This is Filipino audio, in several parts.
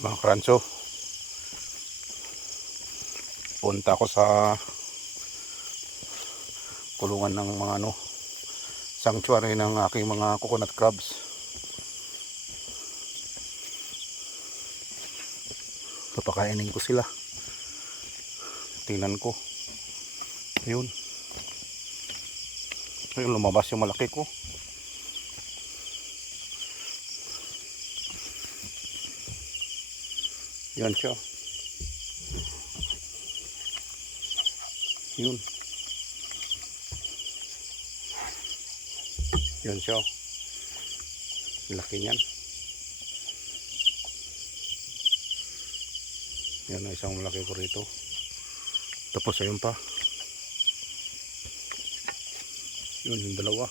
mga karanso punta ako sa kulungan ng mga ano sanctuary ng aking mga coconut crabs. Papakainin ko sila. Tingnan ko. Ayun. Ayun lumabas yung malaki ko yan siya yun. Yun siya laki niyan. Yan ang isang malaki ko rito. Tapos ayun pa. Yun yung dalawa.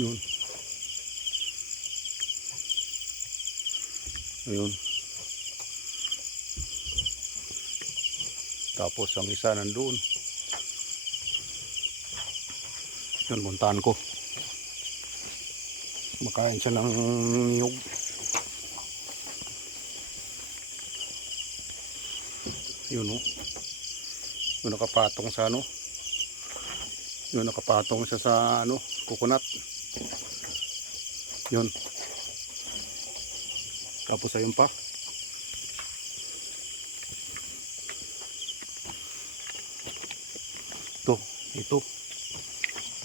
Yun ayun. Tapos ang isa nandun. Yun puntahan ko. Makain siya ng niyog. Yun o yun nakapatong sa ano. Yun nakapatong siya sa ano coconut. Yun tapos ayun pa ito ito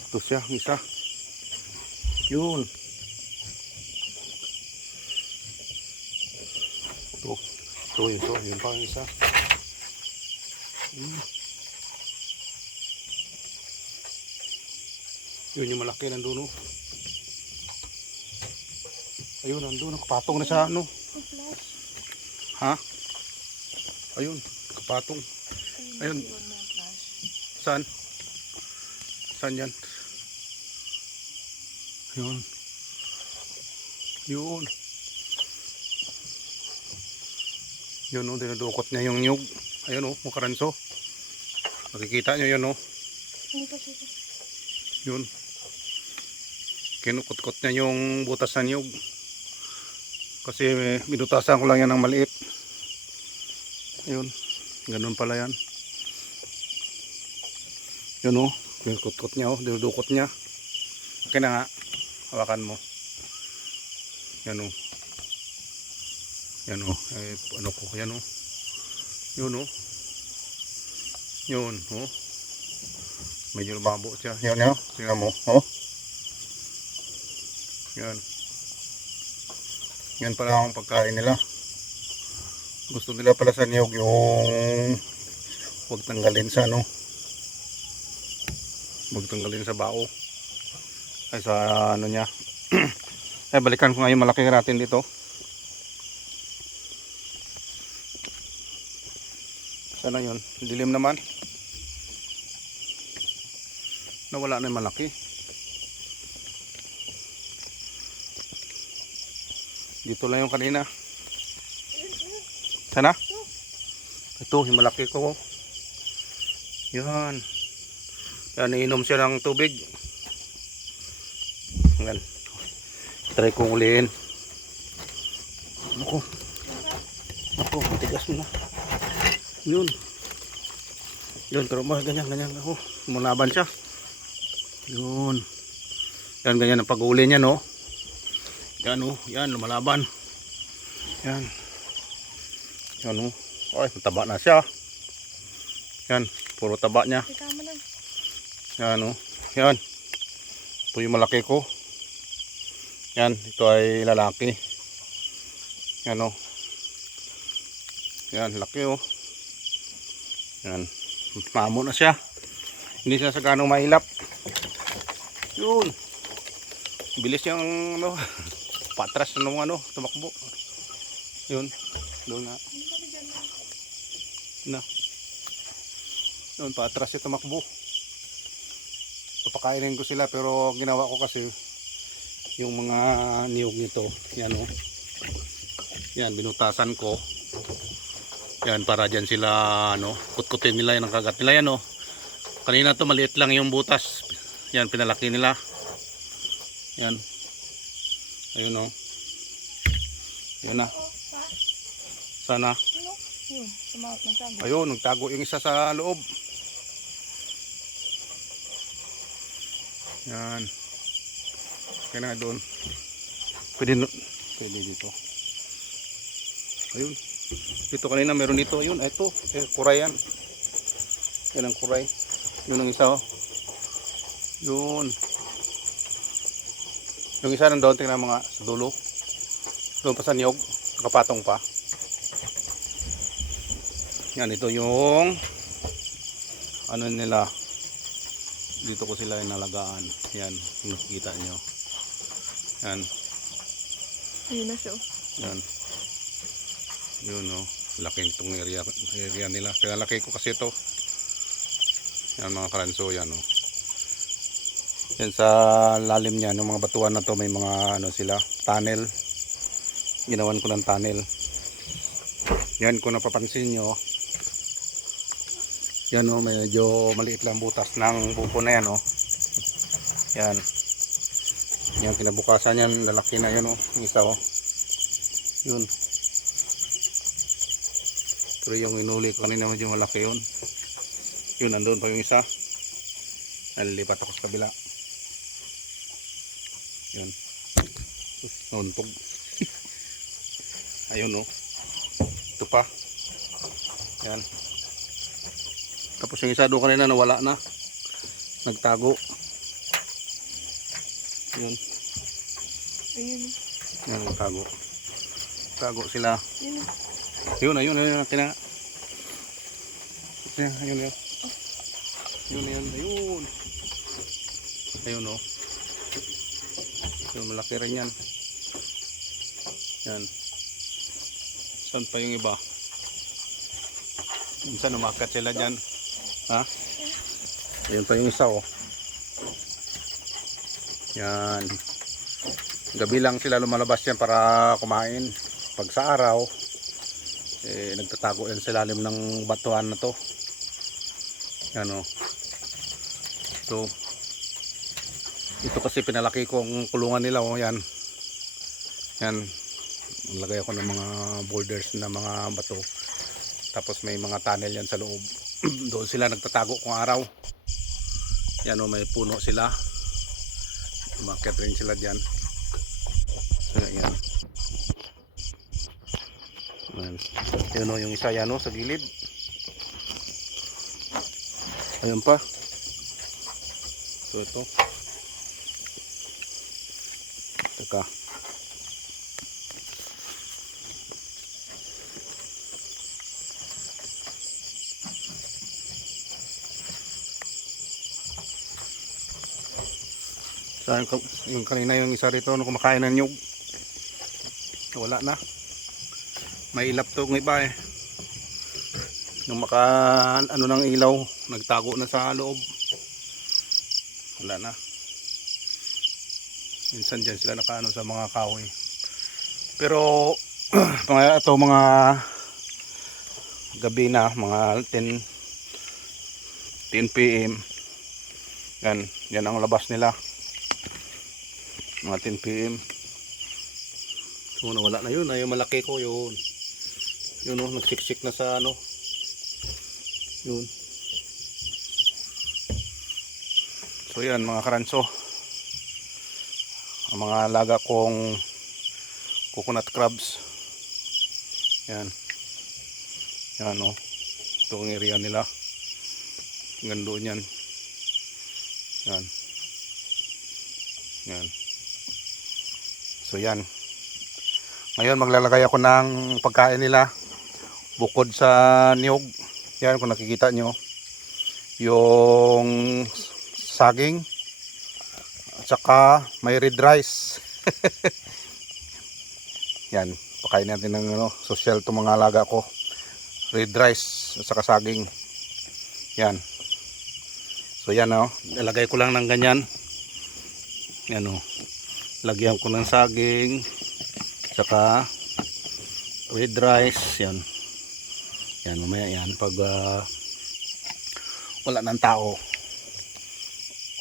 ito siya isa yun ito ito ito yun pa isa Hmm. Yun yung malaki nandun oh. Ayun nandun nakapatong na sa ano. Ha? Ayun, nakapatong. Ayun. Saan? Saan yan? Yun. Yun. Yun oh, dinudukot niya yung nyug. Ayun oh, makaranso. Makikita nyo yun oh. Yun. Kinukot-kot niya yung butas ng nyug. Kasi binutasan ko lang yan ng maliit. Ayun. Ganun pala yan. Yun oh. Kinukot-kot niya oh. Dinudukot niya. Okay na nga. Hawakan mo. Yan oh. Yan oh. Eh, ano ko. Yan oh. Yun oh. Yun oh. Medyo lumabo siya. Yan yan. Tingnan mo. Oh. Yan. Yan pala ang pagkain nila. Gusto nila pala sa niyog yung huwag tanggalin sa ano. Huwag tanggalin sa bao. Ay sa ano niya. Ay balikan ko ngayon malaki natin dito. Sana yun? Dilim naman. Nawala na yung malaki. Dito lang yung kanina. Sana? Ito, yung malaki ko. Yan. Yan, iinom siya ng tubig. Yan. Try kong ulihin. Ako. Ako, matigas mo na. Yun. Yun, pero ganyan, ganyan ako. Mulaban siya. Yun. Yan, ganyan ang pag-uli niya, no? Yan, oh. Yan, lumalaban. Yan. Yan, oh. Ay, taba na siya. Yan, puro taba niya. Yan, oh. Yan. Ito yung malaki ko. Yan, ito ay lalaki. Yan, oh. Yan, laki, oh. Yan. Mamo na siya. Hindi siya sa ganong mahilap. Yun. Bilis yung ano, patras ng ano, tumakbo. Yun. Doon na. Na. Yun, patras yung tumakbo. Papakainin ko sila pero ginawa ko kasi yung mga niyog nito, yan o. Yan, binutasan ko. Yan, para dyan sila, ano, kutkutin nila yan ang kagat nila yan o. Kanina to maliit lang yung butas. Yan, pinalaki nila. Yan. Ayun o. Na. Oh. Sana. Yun, ng sabi. Ayun, nagtago yung isa sa loob. Yan. Kaya na doon. Pwede, pwede dito. Ayun. Dito kanina meron dito. Ayun, ito. Eh, kuray yan. Yan ang kuray. Yun ang isa oh. Yun. Yung isa nandun, tingnan mga sa dulo. Doon pa sa niyog. Nakapatong pa. Yan, ito yung ano nila. Dito ko sila inalagaan. Yan, kung nakikita nyo. Yan, Yun na siya. oh. yan. Yun, no. Laki itong area, area nila. Kaya laki ko kasi ito. Yan, mga karanso, yan, no. Yan sa lalim niya, ng mga batuan na to, may mga, ano sila, tunnel. Ginawan ko ng tunnel. Yan, kung napapansin nyo, yan o, medyo maliit lang butas ng buko na yan o. Yan. Yan, kinabukasan yan, lalaki na yan o, yung isa o. Yun. Pero yung inuli ko kanina medyo malaki yun. Yun, nandun pa yung isa. Nalilipat ako sa kabila. Yun. Nauntog. Ayun o. Ito pa. Yan. Tapos yung isa doon kanina nawala na. Nagtago. Yun. Ayun. Yan, nagtago. Tago sila. Yun. Yun, ayun, ayun, ayun, kina. Ayun, ayun, ayun. Yun, ayun, ayun. Ayun, oh. Yun, malaki rin yan. Yan. Saan pa yung iba? Minsan umakat sila dyan. Ha? Ayun pa yung isa, oh. Yan. Gabi lang sila lumalabas yan para kumain. Pag sa araw, eh, nagtatago yan sa lalim ng batuan na to. Yan o. So, ito kasi pinalaki ko ang kulungan nila oh, yan. Yan. Lagay ako ng mga boulders na mga bato. Tapos may mga tunnel yan sa loob. Doon sila nagtatago kung araw. Yan o, may puno sila. Umakit rin sila dyan. So, yan. Ayan. Yun o, yung isa yan o, sa gilid. Ayan pa. So ito. Teka. Saan ka, yung kanina yung isa rito no kumakain ng nyug. Wala na may ilap to ng iba eh nung maka ano ng ilaw nagtago na sa loob wala na minsan dyan sila nakaano sa mga kahoy pero mga ito mga gabi na mga 10 10 pm yan yan ang labas nila mga 10 pm so nawala na yun ay malaki ko yun yun o, nagsiksik na sa ano. Yun. So yan mga karanso. Ang mga laga kong coconut crabs. Yan. Yan o. Ito ang area nila. Hanggang doon yan. Yan. So yan. Ngayon maglalagay ako ng pagkain nila bukod sa niyog yan kung nakikita nyo yung saging saka may red rice. Yan pakain natin ng ano, social to mga alaga ko. Red rice at saka saging. Yan. So yan o nilagay ko lang ng ganyan. Yan o lagyan ko ng saging saka red rice. Yan. Yan mamaya yan. Pag ah, wala ng tao.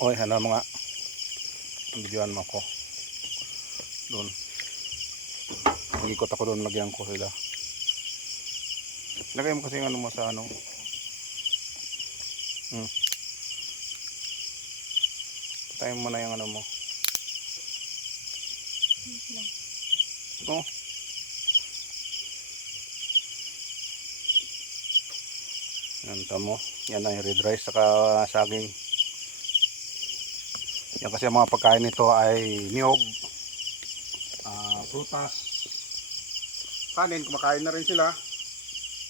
Oy ano mga videoan mo ko Doon. Mag-ikot ako doon, lagyan ko sila. Lagay mo kasi yung ano mo sa ano. Hmm. Patayin mo na yung ano mo. Oh. Yan tamo. Yan na yung red rice saka saging. Yan kasi ang mga pagkain nito ay niyog, ah, prutas, kanin, kumakain na rin sila.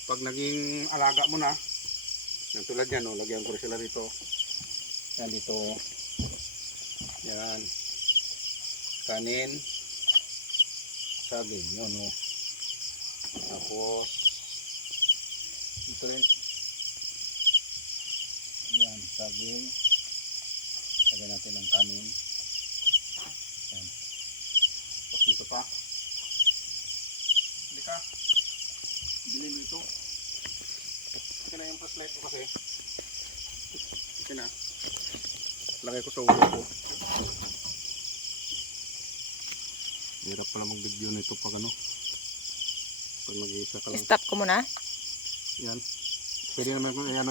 Pag naging alaga mo na, yan tulad yan, oh, lagyan ko rin sila rito. Yan dito. Yan. Kanin, saging, yun oh. Tapos, ito rin. Yan, saging. Lagyan natin ng kanin. Yan. Tapos dito pa. Hindi ka. Bilhin mo ito. Ito na yung flashlight ko kasi. Ito na. Lagay ko sa ulo ko. Hirap pala mag-video nito pag ano. Pag nag-iisa ka lang. Stop ko muna. Yan. Pwede naman kung ayan